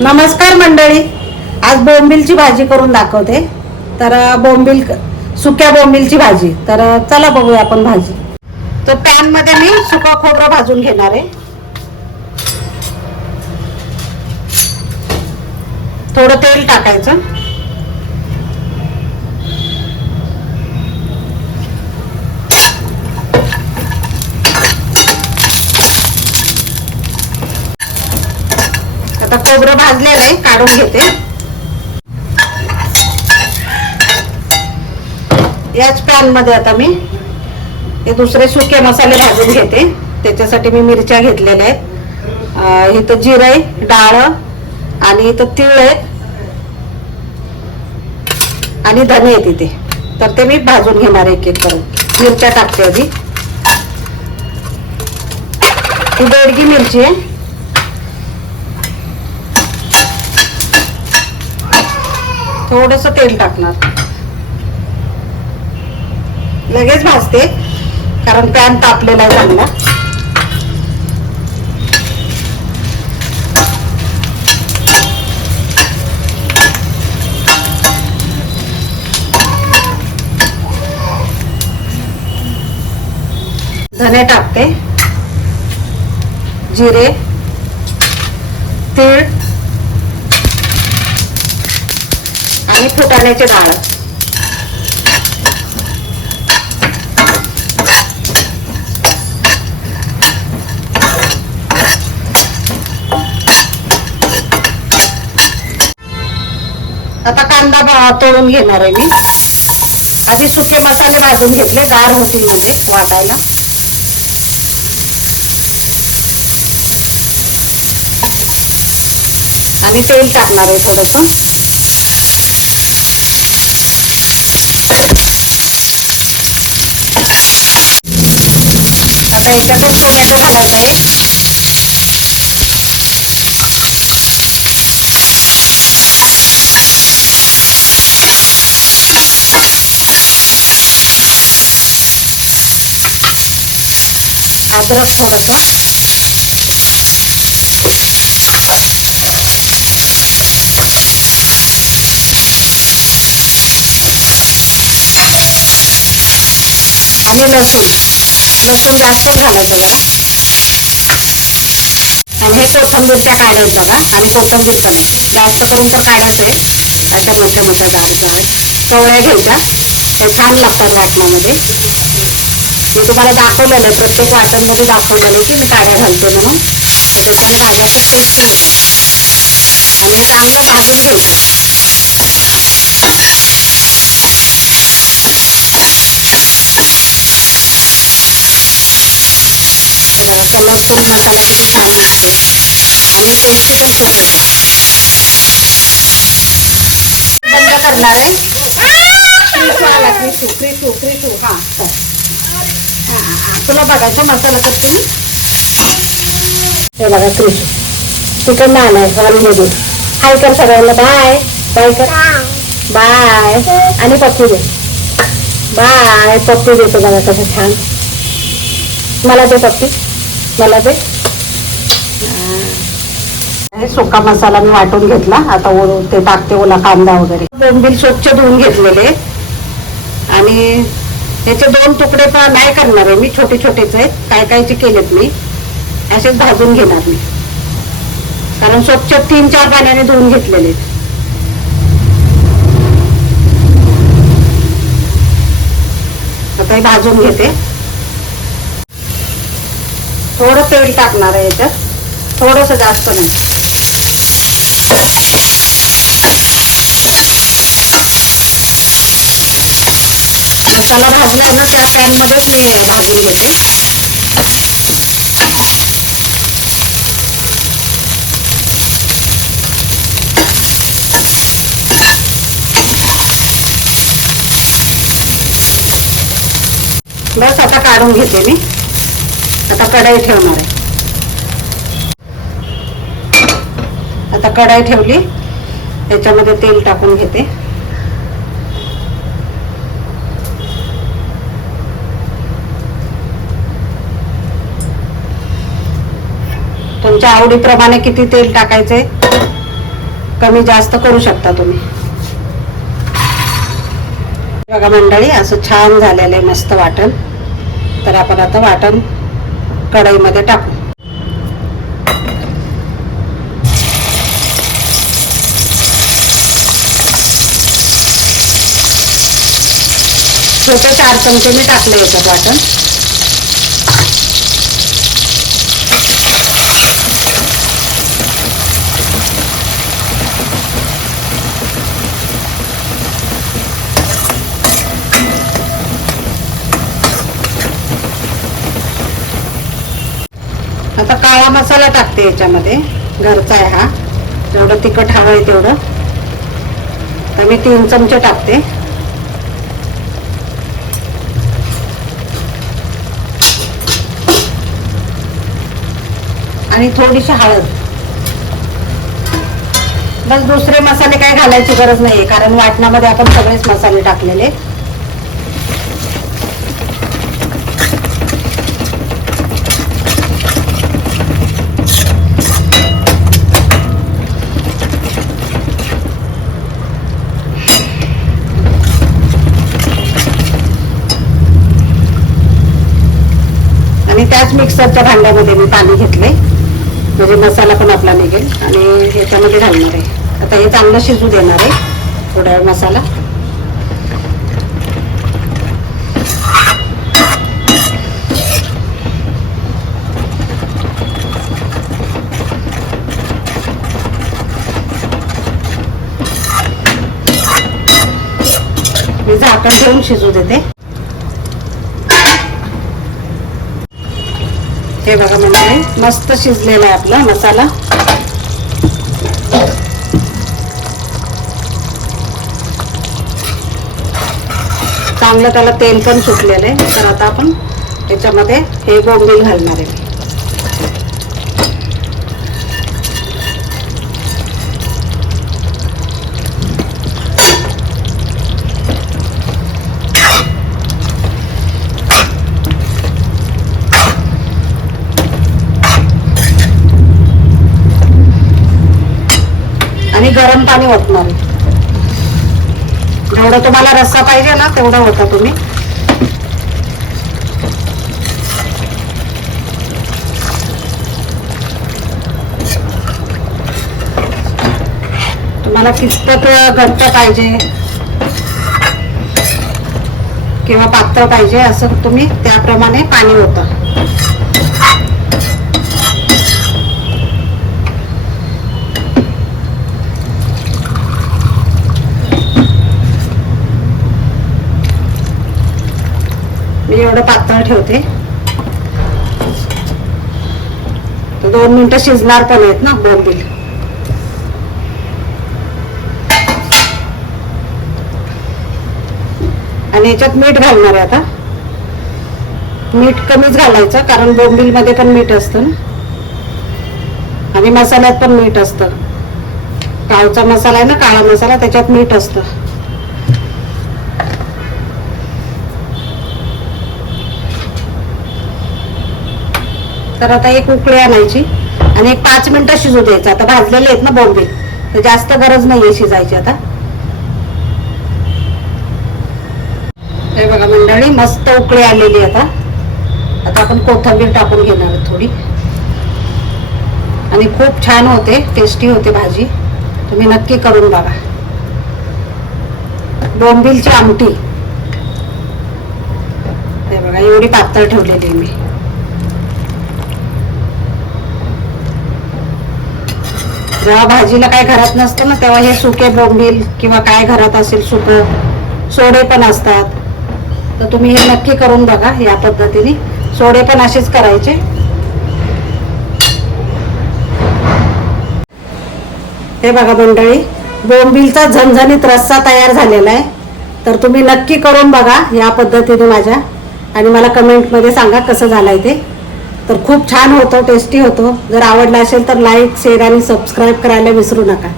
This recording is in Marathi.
नमस्कार मंडळी. आज बोंबिलची भाजी करून दाखवते. तर बोंबिल बोंबील सुक्या बोंबिलची भाजी. तर चला बघूया आपण भाजी. तर पॅनमध्ये मी सुका खोबरं भाजून घेणार आहे. थोडं तेल टाकायचं आता खोबरं भाजलेलं आहे काढून घेते. याच पॅनमध्ये आता मी हे दुसरे सुके मसाले भाजून घेते. त्याच्यासाठी मी मिरच्या घेतलेल्या आहेत. इथं जिरं आहे डाळ आणि इथं तिळ आहे. आणि धने आहेत इथे. तर ते मी भाजून घेणार एक एक करून. मिरच्या टाकते आधी. ही बेडगी मिरची आहे. थोडस तेल टाकणार. लगेच भाजते कारण पॅन तापलेला आहे चांगला. धने टाकते जिरे तीळ आणि फुटाण्याची डाळ. आता कांदा तळून घेणार आहे मी. आधी सुके मसाले भाजून घेतले गार होतील म्हणजे वाटायला. आणि तेल टाकणार आहे थोडंसं. आता याच्यातच टोमॅटो घालत आहे अद्रक थोडंसं आणि लसूण जास्त जास्तच घालायचं जरा आणि हे कोथंबीरच्या काड्या बघा आणि कोथंबीर पण म्हणजे? आहे जास्त करून तर काढायचं आहे. अशा मोठ्या मोठ्या जाड जाड चवळ्या घ्यायच्या ते छान लागतात वाटणामध्ये मी तुम्हाला दाखवलेलं आहे. प्रत्येक वाटणमध्ये दाखवलेलं आहे की मी काड्या घालते म्हणून. त्याच्यामुळे भाज्याचा टेस्ट छान आणि हे चांगलं भाजून घ्यायचं थोडासा लसूण मसाला किती छान दिसतो आणि टेस्टी पण खूप येतो बंद करणार आहे क्रिशू आला क्रिशू क्रिशू क्रिशू हा. चल. हा, हा. तुला बघायचं मसाला करते हे बघा क्रिशू तिकडनं आलाय हॉलमधून हाय कर सगळ्यांना बाय बाय कर बाय. आणि पप्पू दे बाय पप्पू देतो बघा कसं छान. मला दे पप्पी. मला दे. सुका मसाला मी वाटून घेतला. आता ते टाकते ओला कांदा वगैरे. बोंबील स्वच्छ धुवून घेतलेले. आणि त्याचे दोन तुकडे पण नाही करणार आहे मी छोटे छोटेच आहेत. काय कायचे केलेत मी. असेच भाजून घेणार मी. कारण स्वच्छ तीन चार पाण्याने धुवून घेतलेले आहेत. आता हे भाजून घेते. थोडं तेल टाकणार आहे याच्यात. थोडस जास्त नाही. मसाला भाजला ना त्या पॅनमध्येच मी भाजून घेते. बस आता काढून घेते मी. आता कढाई ठेवणार आहे. आता कढाई ठेवली. त्याच्यामध्ये तेल टाकून घेते. तुमच्या आवडीप्रमाणे किती तेल टाकायचे कमी जास्त करू शकता तुम्ही. बघा मंडळी असं छान झालेलं आहे मस्त वाटण. तर आपण आता वाटण कढईमध्ये टाकू. छोटे चार चमचे मी टाकले होते वाटण. आता काळा मसाला टाकते याच्यामध्ये. घरचा आहे हा. जेवढं तिखट हवं आहे तेवढं. तर मी तीन चमचे टाकते. आणि थोडीशी हळद. बस दुसरे मसाले काय घालायची गरज नाहीये कारण वाटणामध्ये आपण सगळेच मसाले टाकलेले. आणि त्याच मिक्सरच्या भांड्यामध्ये मी पाणी घेतले म्हणजे मसाला पण आपला निघेल आणि याच्यामध्ये घालणार आहे. आता हे चांगलं शिजू देणार आहे थोडा वेळ मसाला. मी झाकण ठेवून शिजू देते. हे बघा म्हणजे मस्त शिजलेला आहे आपला मसाला. चांगलं त्याला तेल पण सुटलेलं आहे. तर आता आपण त्याच्यामध्ये हे बोंबील घालणार आहे. गरम पाणी ओतणार जेवढा जेवढं तुम्हाला रस्सा पाहिजे ना तेवढा होता तुम्ही. तुम्हाला कितपत घट्ट पाहिजे? किंवा पातळ पाहिजे असं तुम्ही त्याप्रमाणे पाणी होतं मी एवढं पातळ ठेवते. दोन मिनिटं शिजणार पण आहेत ना बोंबील. आणि याच्यात मीठ घालणार आहे आता. मीठ कमीच घालायचं कारण बोंबील मध्ये पण मीठ असतं ना. आणि मसाल्यात पण मीठ असतं. काळचा मसाला आहे ना काळा मसाला त्याच्यात मीठ असतं. तर आता एक उकळी आणायची आणि एक पाच मिनिटं शिजू द्यायचं. आता भाजलेले आहेत ना बॉम्बे तर जास्त गरज नाहीये शिजायची आता. हे बघा मंडळी मस्त उकळी आलेली आता. आता आपण कोथिंबीर टाकून घेणार थोडी. आणि खूप छान होते टेस्टी होते भाजी. तुम्ही नक्की करून बघा. बोंबिलची आमटी. हे बघा एवढी पातळ ठेवलेली आहे मी. जेव्हा भाजीला काय घरात नसतं ना तेव्हा हे सुके बोंबील किंवा काय घरात असेल सुक सोडे पण असतात. तर तुम्ही हे नक्की करून बघा या पद्धतीने. सोडे पण असेच करायचे. हे बघा मंडळी बोंबीलचा झणझणीत रस्सा तयार झालेला आहे. तर तुम्ही नक्की करून बघा या पद्धतीने माझ्या. आणि मला कमेंटमध्ये सांगा कसं झालंय ते. तर खूप छान होतं टेस्टी होतो. जर आवडला असेल तर लाईक शेअर आणि सबस्क्राईब करायला विसरू नका.